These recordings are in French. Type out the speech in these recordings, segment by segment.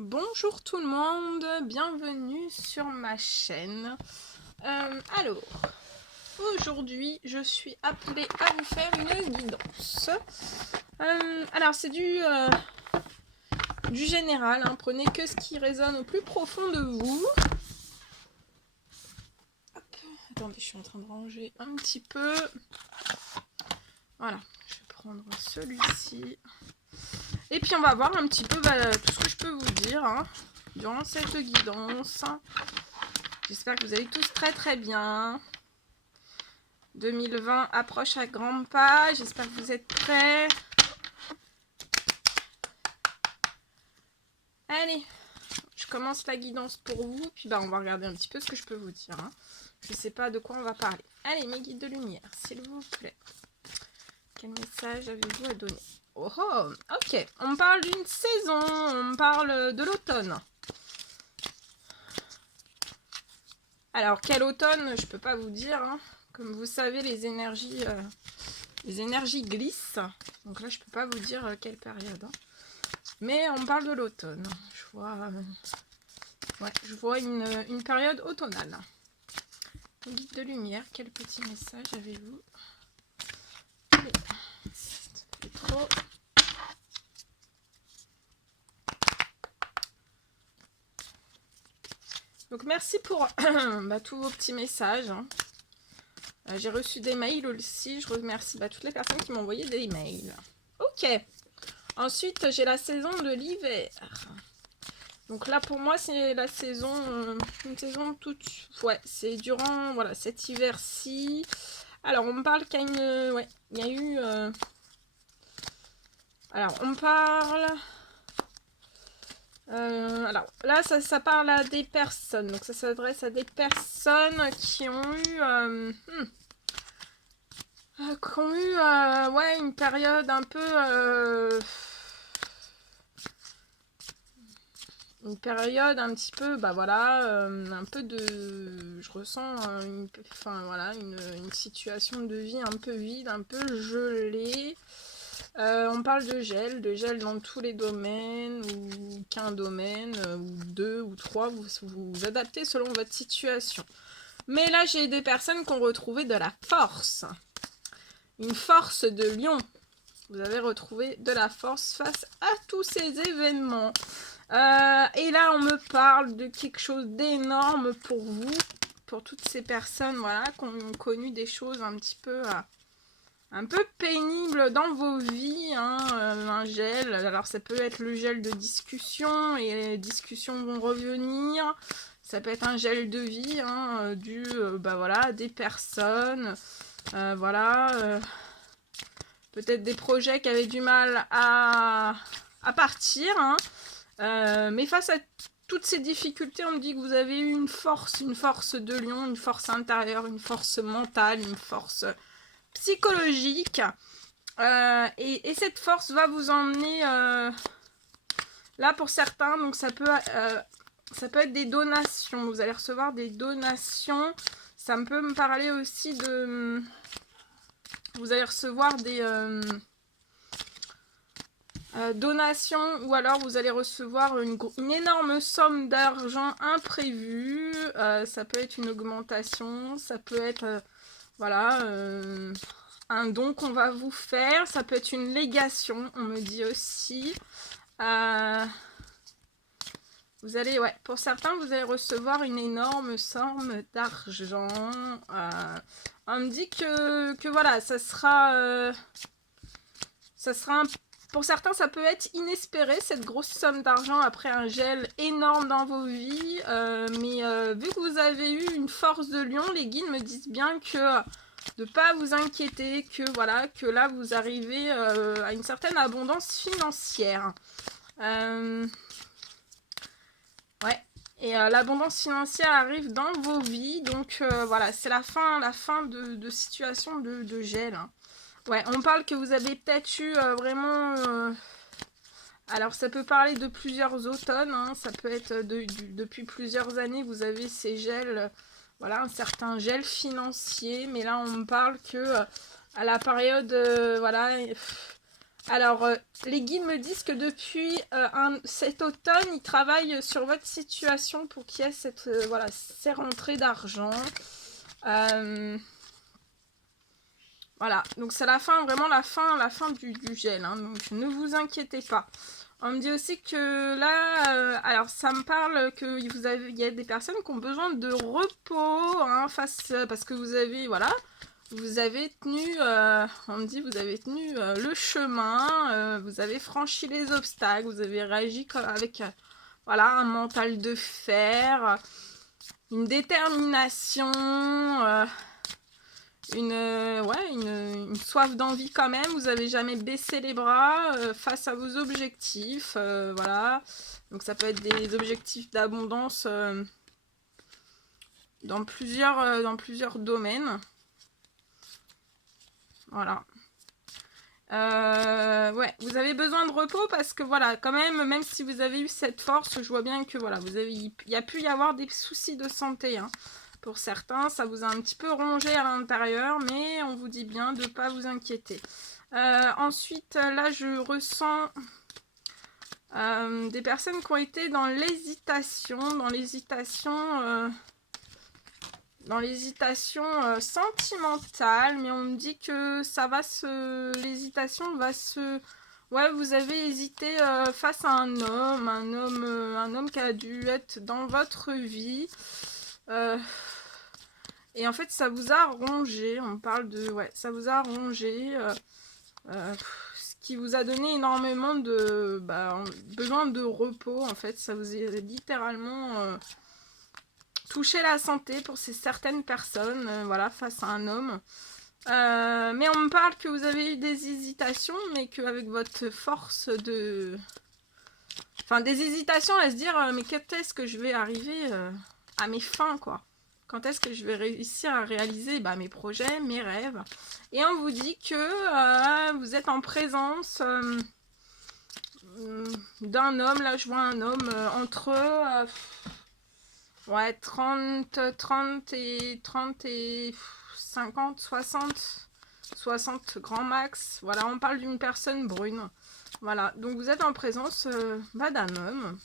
Bonjour tout le monde, bienvenue sur ma chaîne. Alors, aujourd'hui, je suis appelée à vous faire une guidance. Alors, c'est du général, hein, prenez que ce qui résonne au plus profond de vous. Hop. Attendez, je suis en train de ranger un petit peu. Voilà, je vais prendre celui-ci. Et puis on va voir un petit peu tout ce que je peux vous dire durant cette guidance. J'espère que vous allez tous très bien. 2020 approche à grands pas. J'espère que vous êtes prêts. Allez, je commence la guidance pour vous. Puis on va regarder un petit peu ce que je peux vous dire. Je ne sais pas de quoi on va parler. Allez, mes guides de lumière, s'il vous plaît. Quel message avez-vous à donner? Oh, ok. On parle d'une saison. On parle de l'automne. Alors, quel automne, je peux pas vous dire. Comme vous savez, les énergies glissent. Donc là, je peux pas vous dire quelle période. Mais on parle de l'automne. Je vois une période automnale. Guide de lumière, quel petit message avez-vous? Allez, ça fait trop. Donc merci pour tous vos petits messages. J'ai reçu des mails aussi. Je remercie toutes les personnes qui m'ont envoyé des mails. Ok. Ensuite, j'ai la saison de l'hiver. Donc là, pour moi, c'est la saison, une saison toute... Ouais, c'est durant, voilà, cet hiver-ci. Alors, on me parle qu'il y a une... Ouais, il y a eu... Alors, on parle... alors, là, ça parle à des personnes. Donc, ça s'adresse à des personnes qui ont eu... ouais, une période un peu... une période un petit peu, un peu de... Je ressens une situation de vie un peu vide, un peu gelée. On parle de gel dans tous les domaines, ou qu'un domaine, ou deux, ou trois, vous adaptez selon votre situation. Mais là, j'ai des personnes qui ont retrouvé de la force. Une force de lion. Vous avez retrouvé de la force face à tous ces événements. Et là, on me parle de quelque chose d'énorme pour vous, pour toutes ces personnes, voilà, qui ont connu des choses un peu pénibles dans vos vies, un gel. Alors, ça peut être le gel de discussion, et les discussions vont revenir. Ça peut être un gel de vie, dû, à des personnes, peut-être des projets qui avaient du mal à partir, mais face à toutes ces difficultés, on me dit que vous avez eu une force de lion, une force intérieure, une force mentale, une force psychologique. Et cette force va vous emmener là pour certains, donc ça peut être des donations. Vous allez recevoir des donations. Ça peut me parler aussi de... Vous allez recevoir des... donation, ou alors vous allez recevoir une énorme somme d'argent imprévue. Ça peut être une augmentation, ça peut être un don qu'on va vous faire, ça peut être une légation, on me dit aussi. Vous allez, pour certains, vous allez recevoir une énorme somme d'argent. On me dit que voilà, ça sera pour certains, ça peut être inespéré, cette grosse somme d'argent après un gel énorme dans vos vies. Mais vu que vous avez eu une force de lion, les guides me disent bien que de ne pas vous inquiéter, que là, vous arrivez à une certaine abondance financière. Et l'abondance financière arrive dans vos vies. Donc, c'est la fin de situation de gel. Ouais, on parle que vous avez peut-être eu vraiment... Alors, ça peut parler de plusieurs automnes, ça peut être depuis plusieurs années, vous avez ces gels, un certain gel financier, mais là, on me parle que à la période, Alors, les guides me disent que depuis cet automne, ils travaillent sur votre situation pour qu'il y ait cette, voilà, ces rentrées d'argent. Voilà, donc c'est la fin, vraiment la fin du gel, hein, donc ne vous inquiétez pas. On me dit aussi que là, alors ça me parle que il y a des personnes qui ont besoin de repos, hein, parce que vous avez, voilà, vous avez tenu, on me dit, vous avez tenu le chemin, vous avez franchi les obstacles, vous avez réagi avec, voilà, un mental de fer, une détermination, une soif d'envie quand même. Vous avez jamais baissé les bras face à vos objectifs, voilà. Donc ça peut être des objectifs d'abondance dans plusieurs domaines. Voilà. Ouais, vous avez besoin de repos parce que voilà, quand même si vous avez eu cette force, je vois bien que voilà, il y a pu y avoir des soucis de santé, hein. Pour certains, ça vous a un petit peu rongé à l'intérieur, mais on vous dit bien de ne pas vous inquiéter. Ensuite, là, je ressens des personnes qui ont été dans l'hésitation, sentimentale, mais on me dit que l'hésitation va se... Ouais, vous avez hésité face à un homme qui a dû être dans votre vie. Et en fait, ça vous a rongé. On parle de... Ouais, ça vous a rongé. Ce qui vous a donné énormément de... besoin de repos, en fait. Ça vous a littéralement touché la santé pour certaines personnes, voilà, face à un homme. Mais on me parle que vous avez eu des hésitations, mais qu'avec votre force de... Enfin, des hésitations à se dire, mais quand est-ce que je vais arriver à mes fins, quoi. Quand est-ce que je vais réussir à réaliser mes projets, mes rêves. Et on vous dit que vous êtes en présence d'un homme. Là, je vois un homme entre 30 et 50, 60 grand max. Voilà, on parle d'une personne brune. Voilà, donc vous êtes en présence d'un homme.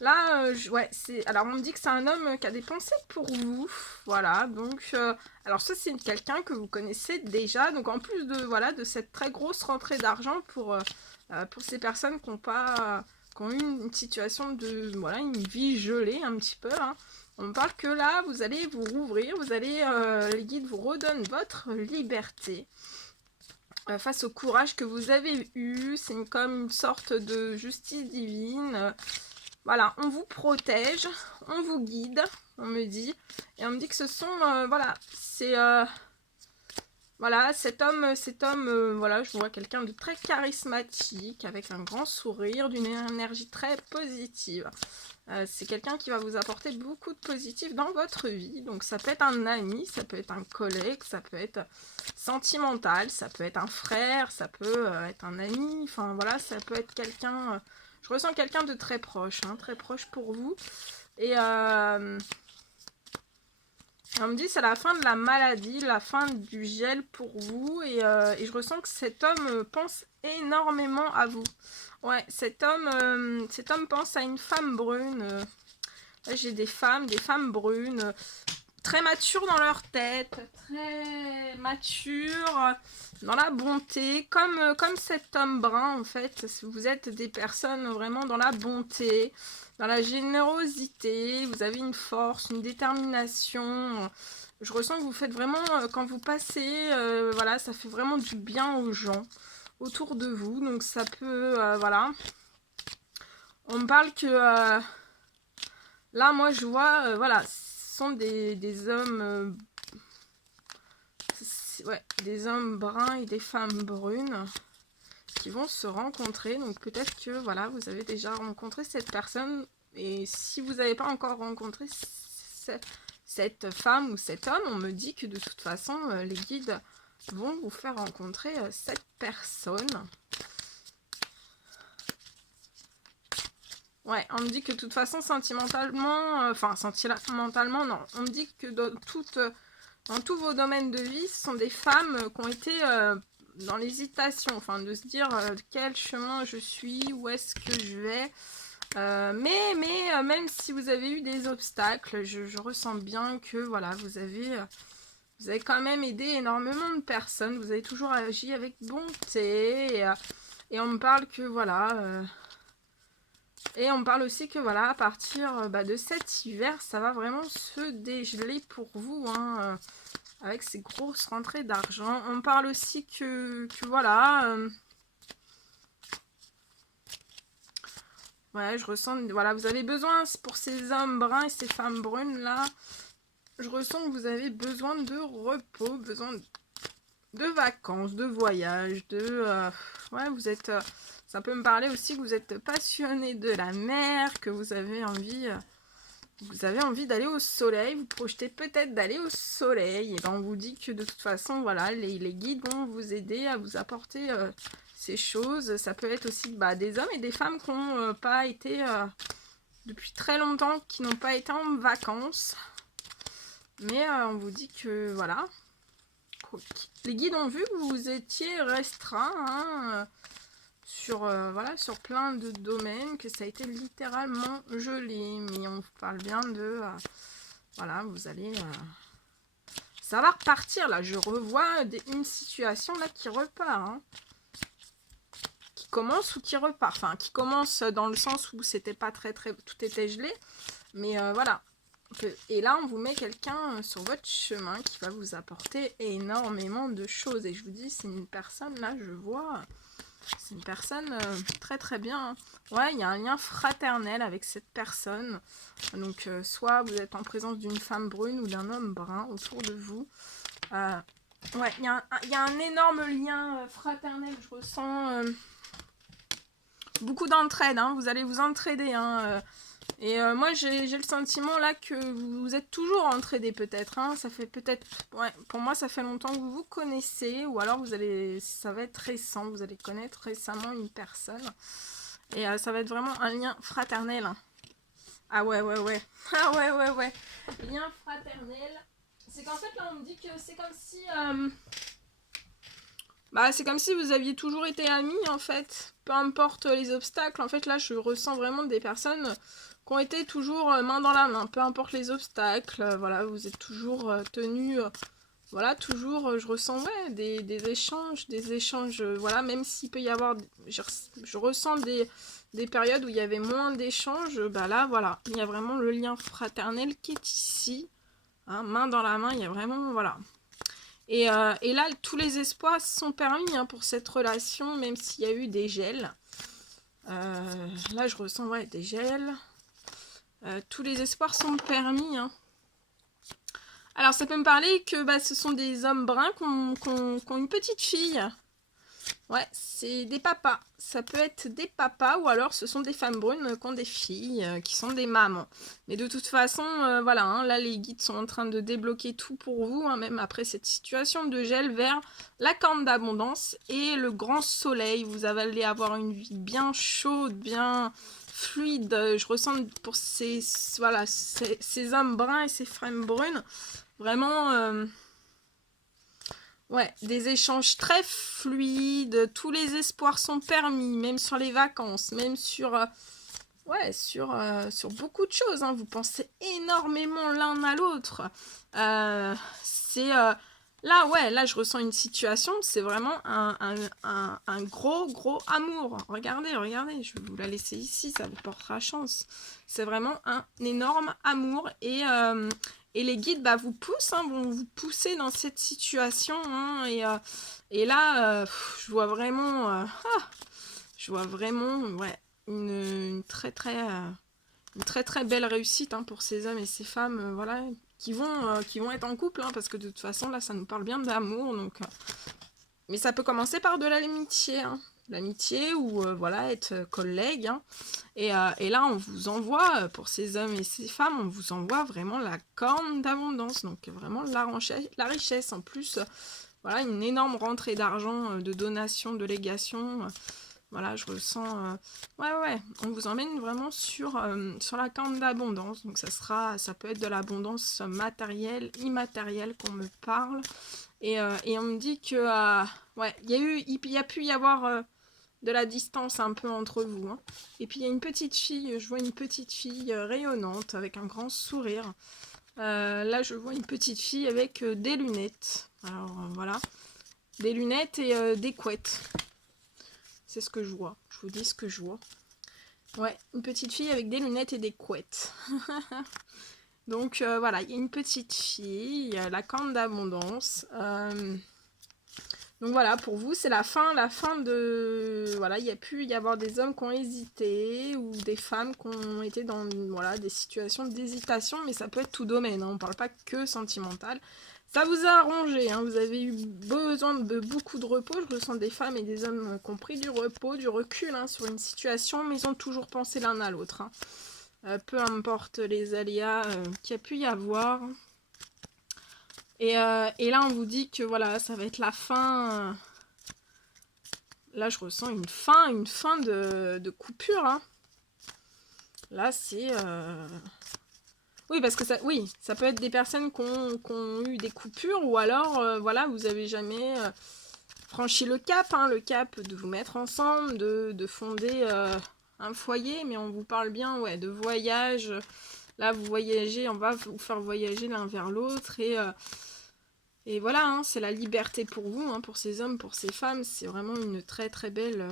Là, ouais, alors on me dit que c'est un homme qui a des pensées pour vous. Voilà, donc... alors ça, c'est quelqu'un que vous connaissez déjà. Donc en plus de, voilà, de cette très grosse rentrée d'argent pour ces personnes qui ont eu une situation de... Voilà, une vie gelée un petit peu, hein. On me parle que là, vous allez vous rouvrir. Les guides vous redonnent votre liberté. Face au courage que vous avez eu. C'est comme une sorte de justice divine. Voilà, on vous protège, on vous guide, on me dit. Et on me dit que ce sont, voilà, c'est... voilà, cet homme, voilà, je vois quelqu'un de très charismatique, avec un grand sourire, d'une énergie très positive. C'est quelqu'un qui va vous apporter beaucoup de positif dans votre vie. Donc ça peut être un ami, ça peut être un collègue, ça peut être sentimental, ça peut être un frère, ça peut être un ami. Enfin voilà, ça peut être quelqu'un... je ressens quelqu'un de très proche, hein, très proche pour vous. Et on me dit c'est la fin de la maladie, la fin du gel pour vous. Et je ressens que cet homme pense énormément à vous. Ouais, cet homme pense à une femme brune. Là, j'ai des femmes brunes, très matures dans leur tête, très matures dans la bonté, comme cet homme brun en fait. Vous êtes des personnes vraiment dans la bonté, dans la générosité, vous avez une force, une détermination. Je ressens que vous faites vraiment, quand vous passez, voilà, ça fait vraiment du bien aux gens autour de vous, donc ça peut, voilà. On me parle que, là, moi, je vois, voilà, ce sont des hommes, ouais, des hommes bruns et des femmes brunes qui vont se rencontrer. Donc peut-être que, voilà, vous avez déjà rencontré cette personne. Et si vous n'avez pas encore rencontré cette femme ou cet homme, on me dit que de toute façon, les guides vont vous faire rencontrer cette personne. Ouais, on me dit que de toute façon, sentimentalement, non, on me dit que dans tous vos domaines de vie, ce sont des femmes qui ont été dans l'hésitation, enfin de se dire quel chemin je suis, où est-ce que je vais. Mais même si vous avez eu des obstacles, je ressens bien que voilà, vous avez quand même aidé énormément de personnes, vous avez toujours agi avec bonté, et on me parle que voilà, et on me parle aussi que voilà, à partir de cet hiver, ça va vraiment se dégeler pour vous, hein, avec ces grosses rentrées d'argent. On me parle aussi que voilà, ouais, je ressens, voilà, vous avez besoin, pour ces hommes bruns et ces femmes brunes là, je ressens que vous avez besoin de repos, besoin de vacances, de voyages, ouais, vous êtes, ça peut me parler aussi que vous êtes passionné de la mer, que vous avez envie d'aller au soleil, vous projetez peut-être d'aller au soleil, et ben on vous dit que de toute façon, voilà, les guides vont vous aider à vous apporter ces choses. Ça peut être aussi des hommes et des femmes qui n'ont pas été depuis très longtemps, qui n'ont pas été en vacances, mais on vous dit que voilà, les guides ont vu que vous étiez restreint, hein, voilà, sur plein de domaines, que ça a été littéralement gelé, mais on vous parle bien de voilà, vous allez ça va repartir là, je revois une situation là qui repart, hein, qui commence ou qui repart, enfin qui commence dans le sens où c'était pas très tout était gelé, mais voilà. Et là on vous met quelqu'un sur votre chemin qui va vous apporter énormément de choses, et je vous dis, c'est une personne là, je vois, c'est une personne très très bien, hein. Ouais, il y a un lien fraternel avec cette personne. Donc soit vous êtes en présence d'une femme brune ou d'un homme brun autour de vous. Ouais, il y a un énorme lien fraternel, je ressens beaucoup d'entraide, hein. Vous allez vous entraider, hein. Et moi j'ai le sentiment là que vous êtes toujours entraidés peut-être, hein. Ça fait peut-être, ouais, pour moi ça fait longtemps que vous vous connaissez, ou alors ça va être récent, vous allez connaître récemment une personne, et ça va être vraiment un lien fraternel, hein. Ah ouais, ah ouais, lien fraternel. C'est qu'en fait là on me dit que c'est comme si c'est comme si vous aviez toujours été amis en fait, peu importe les obstacles. En fait là je ressens vraiment des personnes qui ont été toujours main dans la main, peu importe les obstacles, voilà, vous êtes toujours tenus, voilà, toujours, je ressens, ouais, des échanges, voilà, même s'il peut y avoir, je ressens des périodes où il y avait moins d'échanges, là, voilà, il y a vraiment le lien fraternel qui est ici, hein, main dans la main, il y a vraiment, voilà. Et là, tous les espoirs sont permis, hein, pour cette relation, même s'il y a eu des gels. Là, je ressens, ouais, des gels. Tous les espoirs sont permis, hein. Alors, ça peut me parler que ce sont des hommes bruns qui ont une petite fille. Ouais, c'est des papas. Ça peut être des papas, ou alors ce sont des femmes brunes qui ont des filles, qui sont des mamans. Mais de toute façon, voilà, hein, là les guides sont en train de débloquer tout pour vous, hein, même après cette situation de gel, vers la corne d'abondance et le grand soleil. Vous allez avoir une vie bien chaude, bien fluide. Je ressens pour ces hommes bruns et ces femmes brunes, vraiment... ouais, des échanges très fluides, tous les espoirs sont permis, même sur les vacances, même sur, ouais, sur beaucoup de choses, hein. Vous pensez énormément l'un à l'autre. Là, ouais, là je ressens une situation, c'est vraiment un gros amour. Regardez, je vais vous la laisser ici, ça vous portera chance. C'est vraiment un énorme amour, et les guides vous poussent, hein, vont vous pousser dans cette situation, hein, et là, je vois vraiment, ouais, une très très belle réussite, hein, pour ces hommes et ces femmes, voilà, qui vont être en couple, hein, parce que de toute façon là ça nous parle bien d'amour, donc mais ça peut commencer par de l'amitié, hein. L'amitié, ou voilà, être collègue, hein. Et là on vous envoie, pour ces hommes et ces femmes, on vous envoie vraiment la corne d'abondance, donc vraiment la richesse en plus, voilà, une énorme rentrée d'argent, de donations, de légations, voilà, je ressens, ouais, on vous emmène vraiment sur la corne d'abondance, donc ça peut être de l'abondance matérielle, immatérielle qu'on me parle, et on me dit que Ouais, il y a pu y avoir de la distance un peu entre vous. Hein. Et puis il y a une petite fille, je vois une petite fille rayonnante avec un grand sourire. Là, je vois une petite fille avec des lunettes. Alors voilà, des lunettes et des couettes. C'est ce que je vois. Je vous dis ce que je vois. Ouais, une petite fille avec des lunettes et des couettes. Donc voilà, il y a une petite fille, la corne d'abondance. Donc voilà, pour vous, c'est la fin de... Voilà, il y a pu y avoir des hommes qui ont hésité ou des femmes qui ont été dans voilà, des situations d'hésitation, mais ça peut être tout domaine, hein, on ne parle pas que sentimental. Ça vous a arrangé, hein, vous avez eu besoin de beaucoup de repos. Je ressens des femmes et des hommes qui ont pris du repos, du recul hein, sur une situation, mais ils ont toujours pensé l'un à l'autre. Hein. Peu importe les aléas qu'il y a pu y avoir. Et là, on vous dit que voilà, ça va être la fin. Là, je ressens une fin de coupure. Hein. Là, c'est... Oui, parce que ça peut être des personnes qui ont eu des coupures ou alors, voilà, vous avez jamais franchi le cap de vous mettre ensemble, de fonder un foyer, mais on vous parle bien, ouais, de voyage. Là, vous voyagez, on va vous faire voyager l'un vers l'autre et voilà, hein, c'est la liberté pour vous, hein, pour ces hommes, pour ces femmes. C'est vraiment une très très belle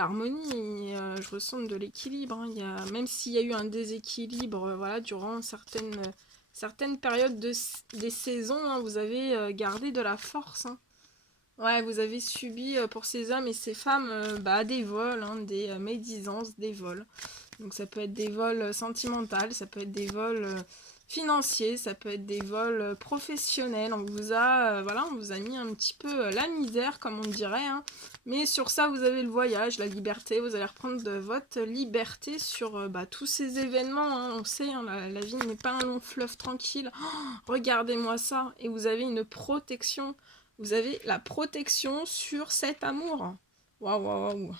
harmonie. Et, je ressens de l'équilibre. Hein. Même s'il y a eu un déséquilibre, voilà, durant certaines périodes des saisons, hein, vous avez gardé de la force. Hein. Ouais, vous avez subi pour ces hommes et ces femmes des vols, hein, des médisances, des vols. Donc ça peut être des vols sentimentaux, ça peut être des vols financiers, ça peut être des vols professionnels. On vous a mis un petit peu la misère, comme on dirait. Hein. Mais sur ça, vous avez le voyage, la liberté. Vous allez reprendre de votre liberté sur tous ces événements. Hein. On sait, hein, la vie n'est pas un long fleuve tranquille. Oh, regardez-moi ça. Et vous avez une protection. Vous avez la protection sur cet amour. Waouh, waouh, waouh.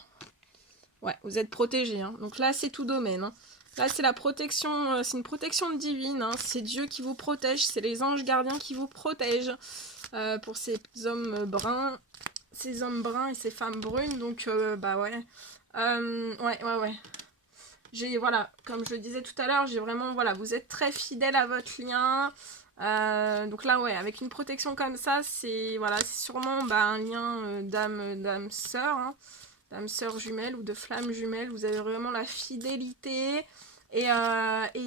Ouais, vous êtes protégé. Hein. Donc là, c'est tout domaine. Hein. Là, c'est la protection, c'est une protection divine. Hein. C'est Dieu qui vous protège. C'est les anges gardiens qui vous protègent. Pour ces hommes bruns. Ces hommes bruns et ces femmes brunes. Donc, ouais. Ouais. Voilà, comme je le disais tout à l'heure, j'ai vraiment, voilà, vous êtes très fidèle à votre lien. Donc là, ouais, avec une protection comme ça, c'est voilà, c'est sûrement un lien d'âme sœur. Hein. D'âme sœur jumelle ou de flamme jumelle, vous avez vraiment la fidélité. Et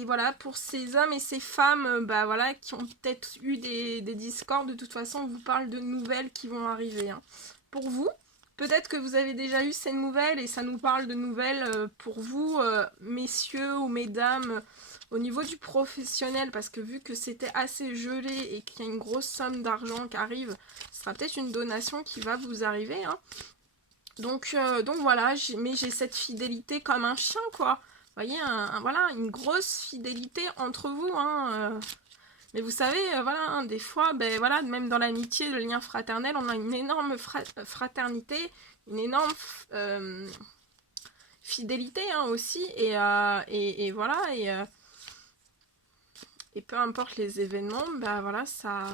voilà, pour ces hommes et ces femmes voilà, qui ont peut-être eu des discordes, de toute façon, on vous parle de nouvelles qui vont arriver. Hein. Pour vous, peut-être que vous avez déjà eu ces nouvelles et ça nous parle de nouvelles pour vous, messieurs ou mesdames, au niveau du professionnel, parce que vu que c'était assez gelé et qu'il y a une grosse somme d'argent qui arrive, ce sera peut-être une donation qui va vous arriver. Hein. Donc voilà, j'ai cette fidélité comme un chien, quoi. Vous voyez, voilà, une grosse fidélité entre vous. Hein, Mais vous savez, voilà, hein, des fois, voilà, même dans l'amitié, le lien fraternel, on a une énorme fraternité, une énorme fidélité hein, aussi. Et voilà, et peu importe les événements, voilà, ça...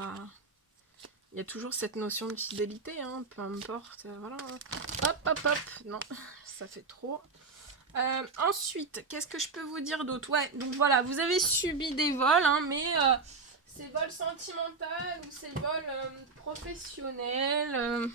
Il y a toujours cette notion de fidélité, hein, peu importe, voilà. Hop, hop, hop, non, ça fait trop. Ensuite, qu'est-ce que je peux vous dire d'autre? Ouais, donc voilà, vous avez subi des vols, hein, mais ces vols sentimentaux ou ces vols professionnels,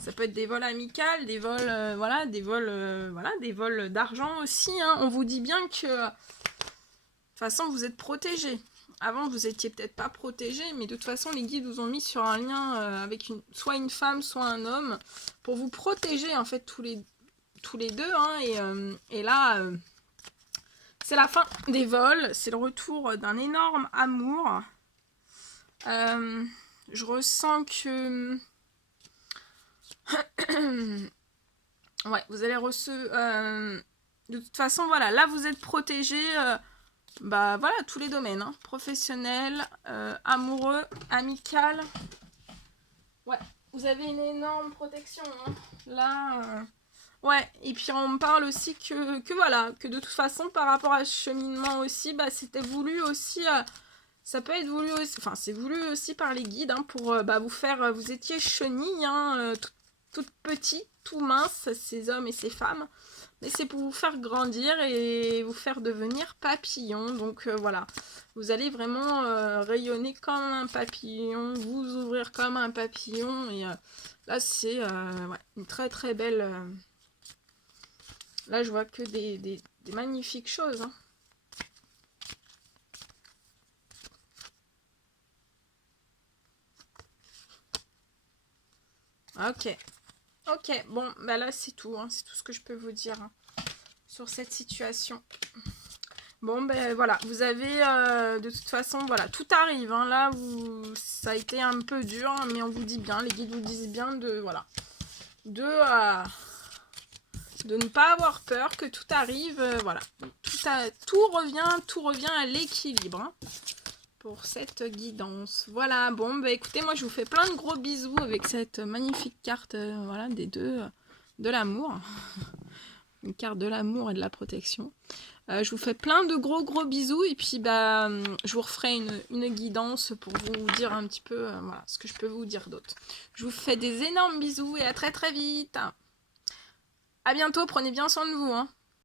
ça peut être des vols amicaux, des vols, voilà, des vols d'argent aussi. Hein. On vous dit bien que, de toute façon, vous êtes protégés. Avant, vous étiez peut-être pas protégé, mais de toute façon, les guides vous ont mis sur un lien avec soit une femme, soit un homme, pour vous protéger, en fait, tous les deux. Hein, et là, c'est la fin des vols, c'est le retour d'un énorme amour. Je ressens que... ouais, vous allez recevoir... de toute façon, voilà, là, vous êtes protégé... voilà, tous les domaines, hein. Professionnel, amoureux, amical. Ouais, vous avez une énorme protection. Hein. Là, ouais, et puis on me parle aussi que voilà, que de toute façon, par rapport à ce cheminement aussi, c'était voulu aussi, Ça peut être voulu aussi, enfin c'est voulu aussi par les guides hein, pour vous faire, vous étiez chenilles, hein, toutes petites, tout minces, ces hommes et ces femmes. Mais c'est pour vous faire grandir et vous faire devenir papillon. Donc voilà, vous allez vraiment rayonner comme un papillon, vous ouvrir comme un papillon. Et là c'est ouais, une très très belle... Là je vois que des magnifiques choses. Hein. Ok. Ok, bon, bah là c'est tout, hein, c'est tout ce que je peux vous dire hein, sur cette situation. Bon, ben voilà, vous avez de toute façon, voilà, tout arrive, hein, là, ça a été un peu dur, mais on vous dit bien, les guides vous disent bien de, voilà, de ne pas avoir peur, que tout arrive, voilà, tout revient à l'équilibre, hein, pour cette guidance. Voilà, bon, bah écoutez, moi je vous fais plein de gros bisous avec cette magnifique carte, voilà, des deux, de l'amour. Une carte de l'amour et de la protection. Je vous fais plein de gros bisous et puis je vous referai une guidance pour vous dire un petit peu voilà, ce que je peux vous dire d'autre. Je vous fais des énormes bisous et à très vite. À bientôt, prenez bien soin de vous. Hein.